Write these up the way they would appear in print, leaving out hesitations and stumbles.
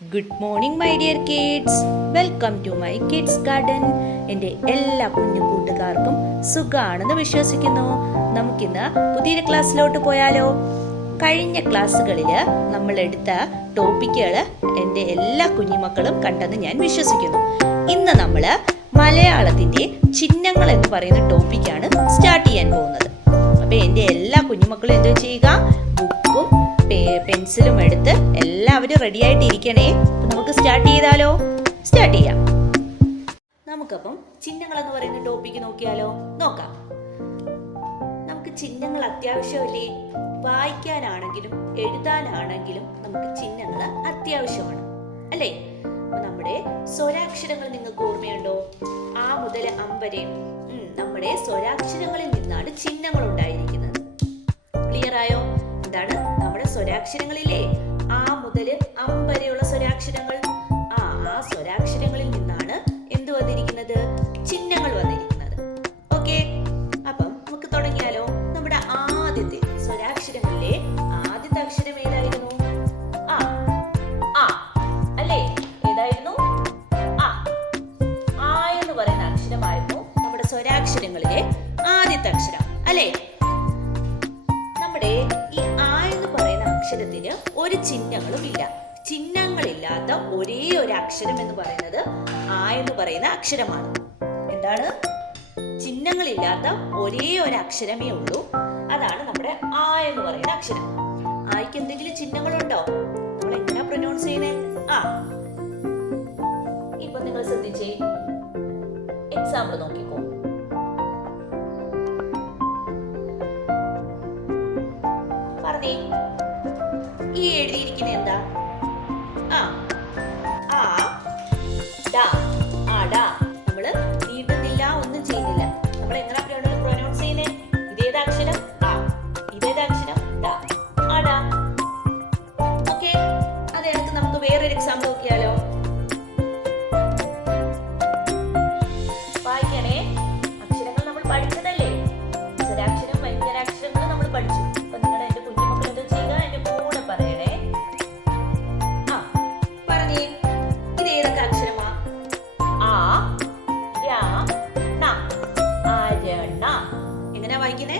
Good morning my dear kids. Welcome to my kids garden. എൻ്റെ എല്ലാ കുഞ്ഞു കൂട്ടുകാർക്കും സുഖമാണെന്ന് വിശ്വസിക്കുന്നു. നമുക്കിന്ന് പുതിയൊരു ക്ലാസ്സിലോട്ട് പോയാലോ? കഴിഞ്ഞ ക്ലാസ്സുകളിൽ നമ്മൾ എടുത്ത ടോപ്പിക്കുകൾ എൻ്റെ എല്ലാ കുഞ്ഞുമക്കളും കണ്ടെന്ന് ഞാൻ വിശ്വസിക്കുന്നു. ഇന്ന് നമ്മൾ മലയാളത്തിൻ്റെ ചിഹ്നങ്ങൾ എന്ന് പറയുന്ന ടോപ്പിക്കാണ് സ്റ്റാർട്ട് ചെയ്യാൻ പോകുന്നത്. അപ്പോൾ എൻ്റെ എല്ലാ കുഞ്ഞുമക്കളും എന്തോ ചെയ്യുക, ബുക്കും പെൻസിലും എടുത്ത് എല്ലാവരും റെഡി ആയിട്ട് ഇരിക്കണേ. അപ്പം നമുക്ക് സ്റ്റാർട്ട് ചെയ്യാം. നമുക്കപ്പം ചിഹ്നങ്ങൾ എന്ന് പറയുന്ന ടോപ്പിക്ക് നോക്കിയാലോ? നോക്കാം. നമുക്ക് ചിഹ്നങ്ങൾ അത്യാവശ്യമല്ലേ? വായിക്കാനാണെങ്കിലും എഴുതാനാണെങ്കിലും നമുക്ക് ചിഹ്നങ്ങൾ അത്യാവശ്യമാണ്, അല്ലേ? അപ്പൊ നമ്മുടെ സ്വരാക്ഷരങ്ങൾ നിങ്ങൾക്ക് ഓർമ്മയുണ്ടോ? ആ മുതൽ അം വരെ നമ്മുടെ സ്വരാക്ഷരങ്ങളിൽ നിന്നാണ് ചിഹ്നങ്ങൾ ഉണ്ടായിരിക്കുന്നത്. ക്ലിയർ ആയോ? എന്താണ് നമ്മുടെ സ്വരാക്ഷരങ്ങളില്ലേ? ആ മുതൽ അം വരെയുള്ള സ്വരാക്ഷരങ്ങൾ. ആ സ്വരാക്ഷരങ്ങളിൽ നിന്നാണ് എന്ത് വന്നിരിക്കുന്നത്? ചിഹ്നങ്ങൾ വന്നിരിക്കുന്നത്. ഓക്കെ, അപ്പം നമുക്ക് തുടങ്ങിയാലോ? നമ്മുടെ ആദ്യത്തെ സ്വരാക്ഷരങ്ങളിലെ ആദ്യത്തെ അക്ഷരം ഏതായിരുന്നു? അല്ലേ? ഏതായിരുന്നു? ആ എന്ന് പറയുന്ന അക്ഷരമായിരുന്നു നമ്മുടെ സ്വരാക്ഷരങ്ങളിലെ ആദ്യത്തെ അക്ഷരം, അല്ലേ? നമ്മുടെ ഈ ആ എന്ന് പറയുന്ന അക്ഷരത്തിന് ഒരു ചിഹ്നങ്ങളും ഇല്ല. ചിഹ്നങ്ങളില്ലാത്ത ഒരേ ഒരു അക്ഷരം എന്ന് പറയുന്നത് ആ എന്ന് പറയുന്ന അക്ഷരമാണ്. എന്താണ്? ചിഹ്നങ്ങളില്ലാത്ത ഒരേ ഒരു അക്ഷരമേ ഉള്ളൂ. അതാണ് നമ്മുടെ ആ എന്ന് പറയുന്ന അക്ഷരം. ആയ്ക്ക് എന്തെങ്കിലും ചിഹ്നങ്ങളുണ്ടോ? നമ്മൾ എങ്ങനെയാ പ്രൊനൗൺസ് ചെയ്യുന്നേ? ഇപ്പൊ നിങ്ങൾ ശ്രദ്ധിച്ചേ, എക്സാമ്പിൾ നോക്കിക്കോ. പറഞ്ഞേ, ഈ എഴുതിയിരിക്കുന്ന എന്താ? നമ്മള് നീട്ടുന്നില്ല, ഒന്നും ചെയ്യുന്നില്ല. നമ്മൾ എങ്ങനെ പ്രൊനൗൺസ് ചെയ്യുന്നേ? ഇതേതാ അക്ഷരം? ഇതേതാ അക്ഷരം? ഓക്കെ, അതെടുത്ത് നമുക്ക് വേറൊരു എക്സാമ്പിൾ നോക്കിയാലോ? വായിക്കണേ. അക്ഷരങ്ങൾ നമ്മൾ പഠിച്ചതല്ലേ? സ്വരാക്ഷരം വ്യഞ്ജനാക്ഷരങ്ങൾ നമ്മൾ പഠിച്ചു. അപ്പൊ നിങ്ങൾ എന്റെ കുഞ്ഞുമക്കൾ എന്താ ചെയ്യുക? എന്റെ കൂടെ പറയണേ. പറഞ്ഞേ, ഇത് ഏതൊക്കെ അക്ഷരമാ? എങ്ങനെയാ വായിക്കുന്നേ?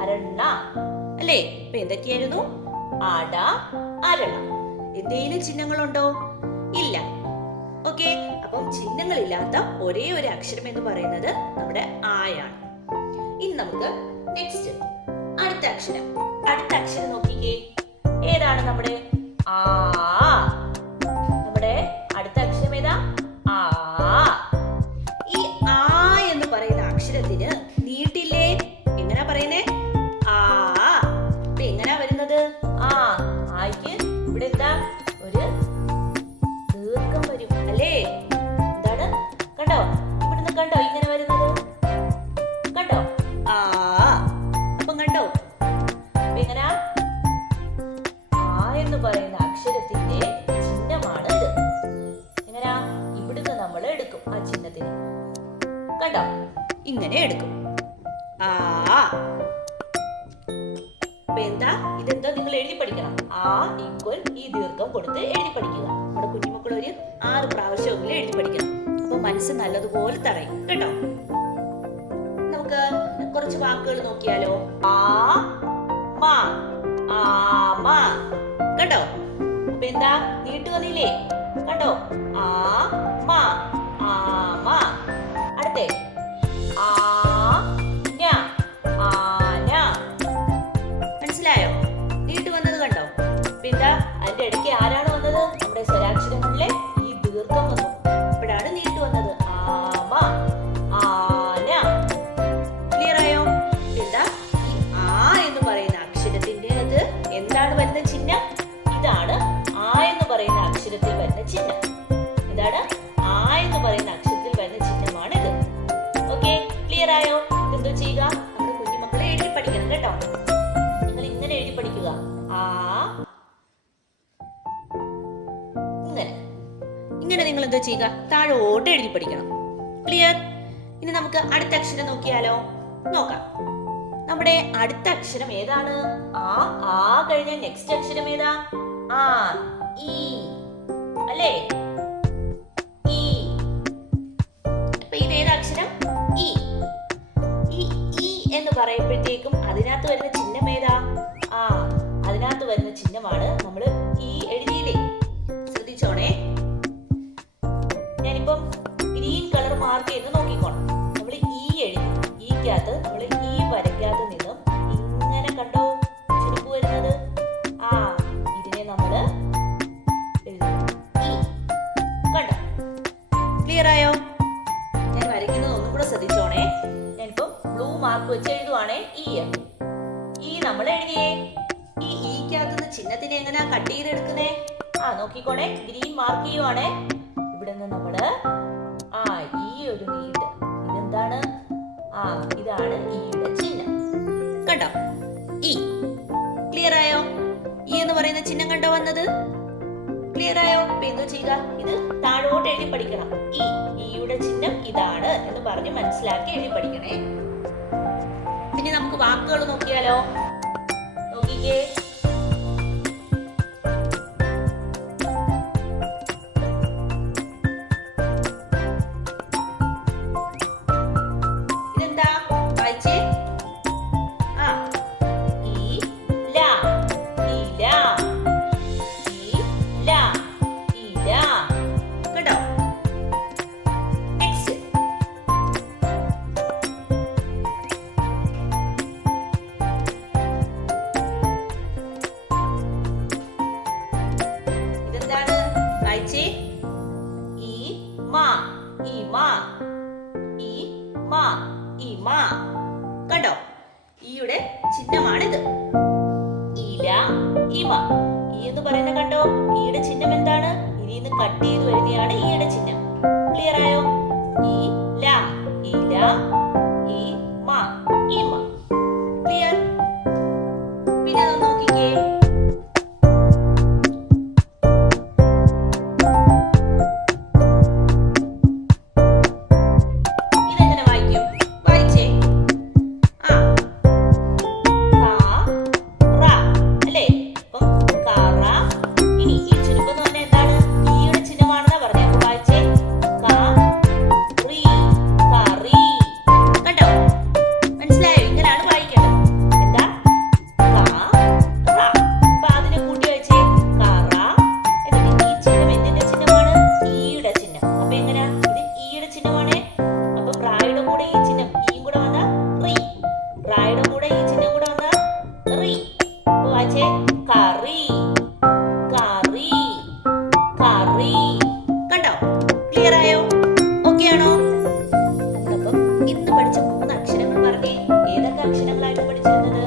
അരണ, അല്ലേ? ഇപ്പൊ എന്തൊക്കെയായിരുന്നു? അട, അരണ. എന്തെങ്കിലും ചിഹ്നങ്ങളുണ്ടോ? ഇല്ല. ഓക്കെ, അപ്പം ചിഹ്നങ്ങളില്ലാത്ത ഒരേ ഒരു അക്ഷരം എന്ന് പറയുന്നത് നമ്മുടെ ആയാണ്. ഇനി നമുക്ക് നെക്സ്റ്റ് അടുത്ത അക്ഷരം നോക്കിക്കേ. ഏതാണ് നമ്മുടെ നമ്മുടെ അടുത്ത അക്ഷരം ഏതാ? ഈ ആ എന്ന് പറയുന്ന അക്ഷരത്തിന് നീട്ടില്ലേ? എങ്ങനാ പറയുന്നേ? എങ്ങനാ വരുന്നത്? ആയിക്ക് ഇവിടെ എന്താ? ഒരു ദീർഘം വരും, അല്ലേ? എന്താണ്? കണ്ടോ? ഇവിടുന്ന് കണ്ടോ ഇങ്ങനെ വരുന്നത്? കണ്ടോ? അപ്പം കണ്ടോ? എങ്ങനാ? എന്ന് പറയുന്ന അക്ഷരത്തിന്റെ ചിഹ്നമാണ് ഇത്. എങ്ങനാ? ഇവിടുന്ന് നമ്മൾ എടുക്കും ആ ചിഹ്നത്തിന്. കണ്ടോ? ഇങ്ങനെ എടുക്കും. എന്താ ഇതെന്താ? നിങ്ങൾ എഴുതി പഠിക്കണം. ഈക്വൽ ഈ ദീർഘം കൊടുത്ത് എഴുതി പഠിക്കുക. നമ്മുടെ കുഞ്ഞുമക്കൾ ഒരു 6 പ്രാവശ്യമെങ്കിലും എഴുതി പഠിക്കണം. അപ്പൊ മനസ്സ് നല്ലതുപോലെ തറയും, കേട്ടോ? നമുക്ക് കുറച്ച് വാക്കുകൾ നോക്കിയാലോ? കണ്ടോ? അപ്പൊ എന്താ? നീട്ടു വന്നില്ലേ? കണ്ടോ? അടുത്തേ മനസ്സിലായോ? നീട്ടു വന്നത് കണ്ടോ? അപ്പൊ എന്താ? അതിന്റെ ഇടയ്ക്ക് ആരാണ് വന്നത്? നമ്മുടെ സ്വരാക്ഷരങ്ങളിലെ ഈ ദീർഘം വന്നു. ഇപ്പോഴാണ് നീട്ടു വന്നത്. ക്ലിയർ ആയോ? എന്താ? ഈ എന്ന് പറയുന്ന അക്ഷരത്തിന്റെ അത് എന്താണ് വരുന്ന ചിഹ്നം? ഇതാണ് എന്ന് പറയുന്ന അക്ഷരത്തിൽ വരുന്ന ചിഹ്നം. ഇതാണ് എന്ന് പറയുന്ന അക്ഷരത്തിൽ വരുന്ന ചിഹ്നമാണ് ഇത്. ഓക്കെ, ക്ലിയർ ആയോ? എന്തോ ചെയ്യുക? നമ്മുടെ കുഞ്ഞുമക്കളെ എഴുതി പഠിക്കണം, കേട്ടോ? നിങ്ങൾ ഇങ്ങനെ എഴുതി പഠിക്കുക. ഇങ്ങനെ നിങ്ങൾ എന്തോ ചെയ്യുക? താഴോട്ട് എഴുതി പഠിക്കണം. ക്ലിയർ? ഇനി നമുക്ക് അടുത്ത അക്ഷരം നോക്കിയാലോ? നോക്കാം. നമ്മുടെ അടുത്ത അക്ഷരം ഏതാണ്? ആ കഴിഞ്ഞ നെക്സ്റ്റ് അക്ഷരം ഏതാ? ഈ അല്ലേ? ഈ. അപ്പൊ ഇതേതാ അക്ഷരം? ഈ എന്ന് പറയുമ്പോഴത്തേക്കും അതിനകത്ത് വരുന്ന ചിഹ്നം ഏതാ? അതിനകത്ത് വരുന്ന ചിഹ്നമാണ് നമ്മൾ ഈ എഴുതിയില്ലേ? ശ്രദ്ധിച്ചോണേ. ഞാനിപ്പം ഗ്രീൻ കളർ മാർക്ക് ചെയ്ത് നോക്കിക്കോണം. നമ്മൾ ഈ എഴുതി, ഈക്കകത്ത് നമ്മൾ ഈ വരയ്ക്കകത്ത് നിന്നും ഇങ്ങനെ കണ്ടോ ചുരുപ്പ് വരുന്നത്? ഇതിനെ നമ്മള് ഈ. കണ്ടോ? ക്ലിയർ ആയോ? ഞാൻ വരയ്ക്കുന്നത് ഒന്നും കൂടെ ശ്രദ്ധിച്ചോണേ. ഞാനിപ്പം ബ്ലൂ മാർക്ക് വെച്ച് എഴുതുവാണേ ഈ നമ്മൾ എഴുതിയേ. ഈ ഈക്കകത്തുനിന്ന് ചിഹ്നത്തിനെ എങ്ങനെയാ കട്ട് ചെയ്തെടുക്കുന്നേ? നോക്കിക്കോണേ, ഗ്രീൻ മാർക്ക് ചെയ്യുവാണേ. ഇവിടെ നിന്ന് നമ്മള് ഈ ഒരു നീട്ട്, ഇതെന്താണ്? ഇതാണ് ഈയുടെ ചിഹ്നം. കണ്ടോ? ഈ. ക്ലിയർ ആയോ? ഈ എന്ന് പറയുന്ന ചിഹ്നം കണ്ടോ വന്നത്? ക്ലിയർ ആയോ? ഇപ്പൊ എന്തോ ചെയ്യുക? ഇത് താഴോട്ട് എഴുതി പഠിക്കണം. ഈയുടെ ചിഹ്നം ഇതാണ് എന്ന് പറഞ്ഞ് മനസ്സിലാക്കി എഴുതി പഠിക്കണേ. പിന്നെ നമുക്ക് വാക്കുകൾ നോക്കിയാലോ? നോക്കിക്കേ. ഇതെന്താ? വായിച്ചേ. കണ്ടോ? നെക്സ്റ്റ്. ഇതെന്താണ്? വായിച്ചേ. കണ്ടോ? ഈയുടെ ചിഹ്നമാണിത്. ഈല, ഇമ. ഈ എന്ന് പറയുന്ന കണ്ടോ? ഈയുടെ ചിഹ്നം എന്താണ്? ഇതിൽ നിന്ന് കട്ട് ചെയ്ത് വരുന്നതാണ് ഈയുടെ ചിഹ്നം. ക്ലിയർ ആയോ? ഈല, ഇമ. ക്ലിയർ? പിന്നെ നോക്കിക്കേ. കണ്ടോ? ക്ലിയർ ആയോ? ഓക്കെ ആണോ? നമ്മളപ്പം ഇന്ന് പഠിച്ച 3 അക്ഷരങ്ങൾ പറഞ്ഞേ. ഏതൊക്കെ അക്ഷരങ്ങളായിട്ട് പഠിച്ചിരുന്നത്?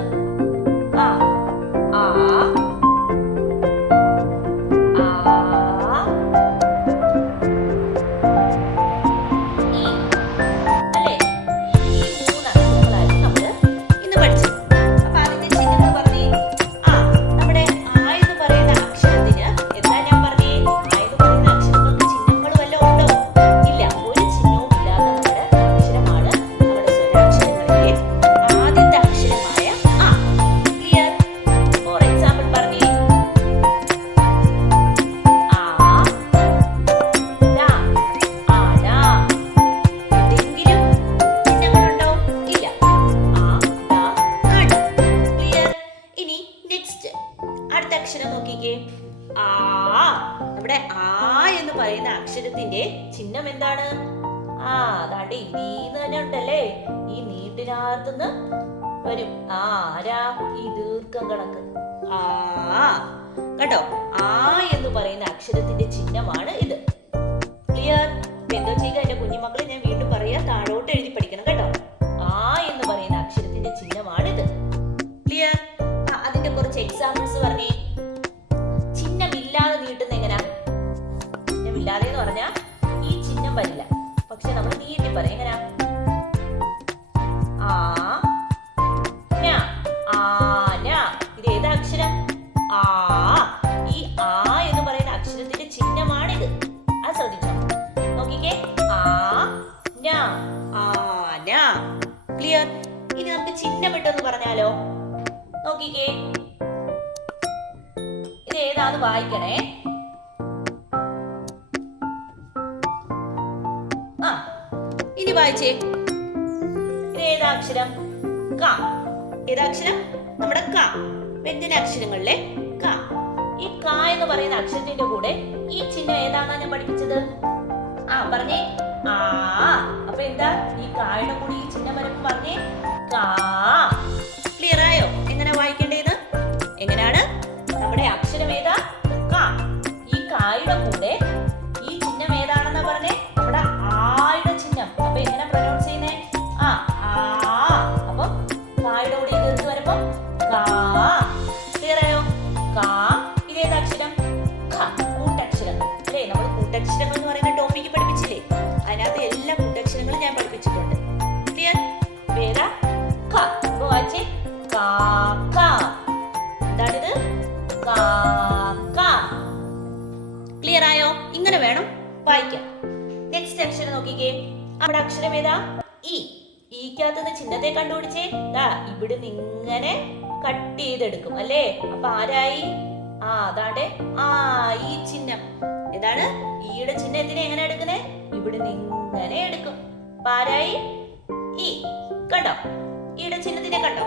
നമ്മുടെ എന്ന് പറയുന്ന അക്ഷരത്തിന്റെ ചിഹ്നം എന്താണ്? അതാണ്ട് ഇതിന്ന് തന്നെ ഉണ്ടല്ലേ. ഈ നീട്ടിനകത്തുനിന്ന് വരും. ആരാ? ഈ ദീർഘം കണക്ക്. കേട്ടോ? എന്ന് പറയുന്ന അക്ഷരത്തിന്റെ ചിഹ്നമാണ് ഇത്. ക്ലിയർ? എന്തോ ചെയ്യുക എന്റെ കുഞ്ഞുമക്കളെ, ഞാൻ വീണ്ടും പറയാ, താഴോട്ട് എഴുതി പഠിക്കണം കേട്ടോ. എന്ന് പറയുന്ന അക്ഷരത്തിന്റെ ചിഹ്നമാണിത്. ക്ലിയർ? അതിന്റെ കുറച്ച് എക്സാമ്പിൾസ് പറഞ്ഞേ. ചിഹ്നമില്ലാതെ നീട്ടുന്ന എങ്ങനെയാ? ചിഹ്നമില്ലാതെ എന്ന് പറഞ്ഞാൽ ഈ ചിഹ്നം വരില്ല, പക്ഷെ നമ്മൾ നീട്ടി പറയും. എങ്ങനെയാ? ഇത് ഏതാ അക്ഷരം? ഈ എന്ന് പറയുന്ന അക്ഷരത്തിന്റെ ചിഹ്നമാണിത്. അത് ശ്രദ്ധിച്ചോ. നോക്കിക്കേ. ക്ലിയർ? ഇനി നമുക്ക് ചിഹ്നം ഇട്ടെന്ന് പറഞ്ഞാലോ? നോക്കിക്കേ, ഇത് ഏതാന്ന് വായിക്കണേ. ആ, ഇനി വായിച്ചേ. ഇത് ഏതാ അക്ഷരം? ക. ഏതാ അക്ഷരം? നമ്മുടെ ക. വ്യഞ്ജനാക്ഷരങ്ങളിലെ ക. ഈ ക എന്ന് പറയുന്ന അക്ഷരത്തിന്റെ കൂടെ ഈ ചിഹ്നം ഏതാണെന്നാ ഞാൻ പഠിപ്പിച്ചത്? ആ, പറഞ്ഞേ. ആ. അപ്പൊ എന്താ ഈ കായുടെ കൂടി ഈ ചിഹ്നം വരുമ്പോ പറഞ്ഞേ കാ. ക്ലിയർ ആയോ എങ്ങനെ വായിക്കേണ്ടത്? എങ്ങനെയാണ്? നമ്മുടെ അക്ഷരം ഏതാ? ക. ഈ കായുടെ കൂടെ ഈ ചിഹ്നം ഏതാണെന്നാ പറഞ്ഞേ? നമ്മുടെ ആയുടെ ചിഹ്നം. അപ്പൊ എങ്ങനെ പ്രൊനൗൺസ് ചെയ്യുന്നേ? ആ. അപ്പൊ കായുടെ കൂടെ ഇത് എടുത്ത് വരുമ്പോ കാ. ക്ലിയർ ആയോ? കാ. ഇതേതാ അക്ഷരം? ഖ. കൂട്ടക്ഷരം അല്ലേ? നമ്മൾ കൂട്ടക്ഷരങ്ങൾ എന്ന് പറയുന്ന ടോപ്പിക്ക് പഠിപ്പിച്ചില്ലേ? അതിനകത്ത് എല്ലാ കൂട്ടക്ഷരങ്ങളും ഞാൻ പഠിപ്പിച്ചിട്ടുണ്ട്. ക്ലിയർ? വേദ ഖ. അപ്പൊ വായിച്ചേ കാക്ക. എന്താണിത്? കാക്ക. ക്ലിയർ ആയോ? ഇങ്ങനെ വേണം വായിക്കാൻ. നെക്സ്റ്റ് അക്ഷരം നോക്കിക്കേ. അവിടെ അക്ഷരം ഏതാ? ഇ. ഈക്കകത്തുനിന്ന് ചിഹ്നത്തെ കണ്ടുപിടിച്ചേ. ഇവിടുന്ന് ഇങ്ങനെ കട്ട് ചെയ്തെടുക്കും അല്ലേ? അപ്പൊ ആരായി? അതാണ്ട് ഈ ചിഹ്നം ഏതാണ്? ഈയുടെ ചിഹ്നത്തിനെ എങ്ങനെ എടുക്കുന്നേ? ഇവിടുന്ന് ഇങ്ങനെ എടുക്കും. അപ്പൊ ആരായി? ഈ. കണ്ടോ? ഈയുടെ ചിഹ്നത്തിനെ കണ്ടോ?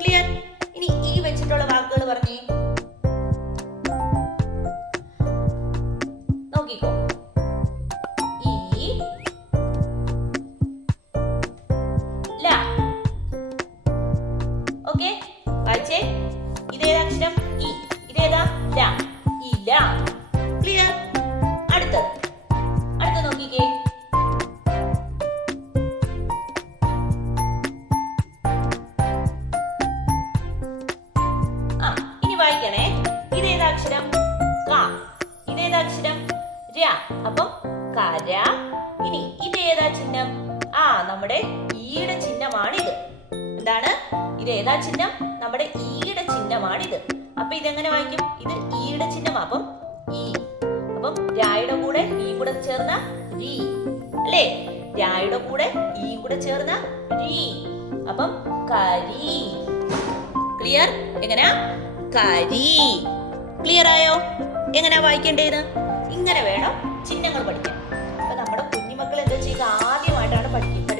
ക്ലിയർ? ഇനി ഈ വെച്ചിട്ടുള്ള വാക്കുകൾ പറഞ്ഞേ. നോക്കിക്കോ. ഈ, ല. ഓക്കെ, വായിച്ചേ. ഇതേതാ അക്ഷരം? ഇ. ഇതേതാ? ല. ഇല. ക്ലിയർ? അടുത്ത നോക്കിക്കേ. ഇനി വായിക്കണേ. ഇതേതാ അക്ഷരം? ക. ഇതേതാ അക്ഷരം? ര. അപ്പം കര. ഇനി ഇതേതാ ചിഹ്നം? നമ്മുടെ ഈയുടെ ചിഹ്നമാണിത്. എന്താണ്? ഇതേതാ ചിഹ്നം? നമ്മുടെ ഈയുടെ ചിഹ്നമാണിത്. അപ്പൊ ഇതെങ്ങനെ വായിക്കും? ഇത് ഈയുടെ ചിഹ്നം. അപ്പം ഈ. അപ്പം രായുടെ കൂടെ ഈ കൂടെ ചേർന്ന രീ അല്ലേ? രായുടെ കൂടെ ഈ കൂടെ ചേർന്ന രീ. അപ്പം കരി. ക്ലിയർ? എങ്ങനാ? കരി. ക്ലിയർ ആയോ? എങ്ങനെയാ വായിക്കേണ്ടത്? ഇങ്ങനെ വേണം ചിഹ്നങ്ങൾ പഠിക്കാൻ. അപ്പൊ നമ്മുടെ കുഞ്ഞുമക്കൾ എന്താ ചെയ്യുക? ആദ്യമായിട്ടാണ്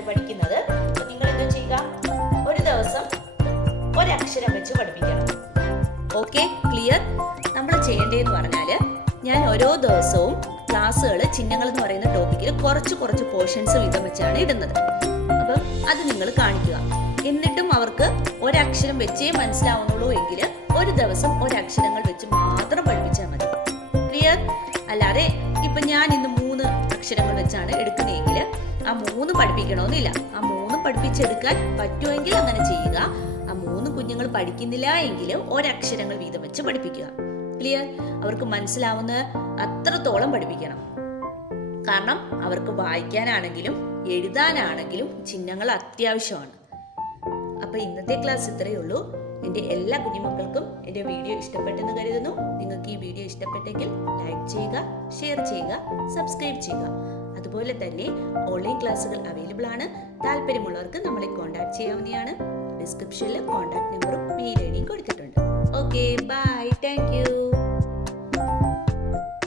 പഠിക്കുന്നത്. അപ്പൊ നിങ്ങൾ എന്താ ചെയ്യുക? ഒരു ദിവസം ഒരക്ഷരം വെച്ച് പഠിപ്പിക്കണം. Okay, clear? നമ്മൾ ചെയ്യേണ്ടതെന്ന് പറഞ്ഞാല്, ഞാൻ ഓരോ ദിവസവും ക്ലാസ്സുകൾ ചിഹ്നങ്ങൾ എന്ന് പറയുന്ന ടോപ്പിക്കിൽ കുറച്ച് പോർഷൻസ് വീതം വെച്ചാണ് ഇടുന്നത്. അപ്പം അത് നിങ്ങൾ കാണിക്കുക. എന്നിട്ടും അവർക്ക് ഒരക്ഷരം വെച്ചേ മനസ്സിലാവുന്നുള്ളൂ എങ്കിൽ ഒരു ദിവസം ഒരക്ഷരങ്ങൾ വെച്ച് മാത്രം പഠിപ്പിച്ചാൽ മതി. ക്ലിയർ? അല്ലാതെ ഇപ്പൊ ഞാൻ ഇന്ന് 3 അക്ഷരങ്ങൾ വെച്ചാണ് എടുക്കുന്നതെങ്കിൽ ആ 3 പഠിപ്പിക്കണമെന്നില്ല. ആ 3 പഠിപ്പിച്ചെടുക്കാൻ പറ്റുമെങ്കിൽ അങ്ങനെ ചെയ്യുക. ആ 3 കുഞ്ഞുങ്ങൾ പഠിക്കുന്നില്ല എങ്കിൽ ഒരക്ഷരങ്ങൾ വീതം വെച്ച് പഠിപ്പിക്കുക. ക്ലിയർ? അവർക്ക് മനസ്സിലാവുന്ന അത്രത്തോളം പഠിപ്പിക്കണം. കാരണം അവർക്ക് വായിക്കാനാണെങ്കിലും എഴുതാനാണെങ്കിലും ചിഹ്നങ്ങൾ അത്യാവശ്യമാണ്. അപ്പൊ ഇന്നത്തെ ക്ലാസ് ഇത്രയേ ഉള്ളൂ. എൻ്റെ എല്ലാ കുഞ്ഞുമക്കൾക്കും എൻ്റെ വീഡിയോ ഇഷ്ടപ്പെട്ടെന്ന് കരുതുന്നു. നിങ്ങൾക്ക് ഈ വീഡിയോ ഇഷ്ടപ്പെട്ടെങ്കിൽ ലൈക്ക് ചെയ്യുക, ഷെയർ ചെയ്യുക, സബ്സ്ക്രൈബ് ചെയ്യുക. അതുപോലെ തന്നെ ഓൺലൈൻ ക്ലാസ്സുകൾ അവൈലബിൾ ആണ്. താല്പര്യമുള്ളവർക്ക് നമ്മളെ കോൺടാക്ട് ചെയ്യാവുന്നതാണ്. ഡിസ്ക്രിപ്ഷനിൽ കോൺടാക്ട് നമ്പറും മെയിൽ ഐഡിയും കൊടുത്തിട്ടുണ്ട്. Okay, bye, thank U.